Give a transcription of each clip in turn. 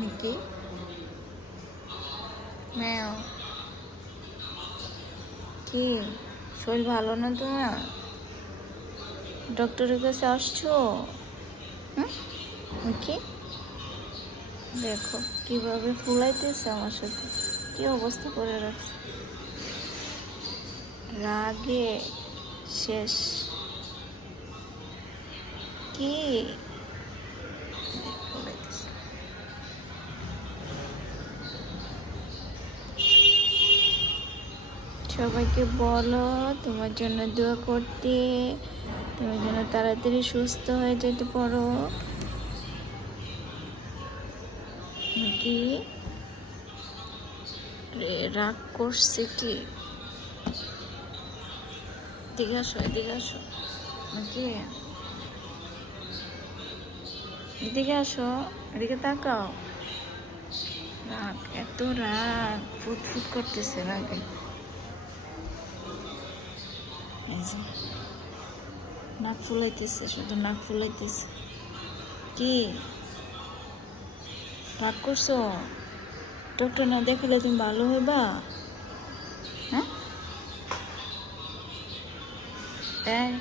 Mickey ম্যাও কি শরীর ভালো না তোমার? ডক্টরের কাছে আসছো? হুম মিকি দেখো কিভাবে ফুলাইতেছে আমার সাথে, কি অবস্থা করে রাখছে, রাগে শেষ। কি ফুলাইতেছে? সবাইকে বলো তোমার জন্য দোয়া করতে, তুমি যেন তাড়াতাড়ি সুস্থ হয়ে যেতে পারো। কি রাগ করছে কি? এদিকে আসো, এদিকে আসো নাকি, এদিকে আসো, এদিকে তাকাও। রাগ, এত রাগ, ফুটফুট করতেছে রাগে। এই যে নাক ফুলাইতেছে, শুধু নাক ফুলাইতেছে। কি রাগ করছো? ডক্টর না দেখালে তুমি ভালো হইবা? হ্যাঁ এই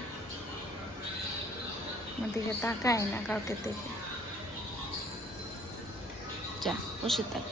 ওদিকে তাকাই না কাউকে দেখে, যা বসে থাক।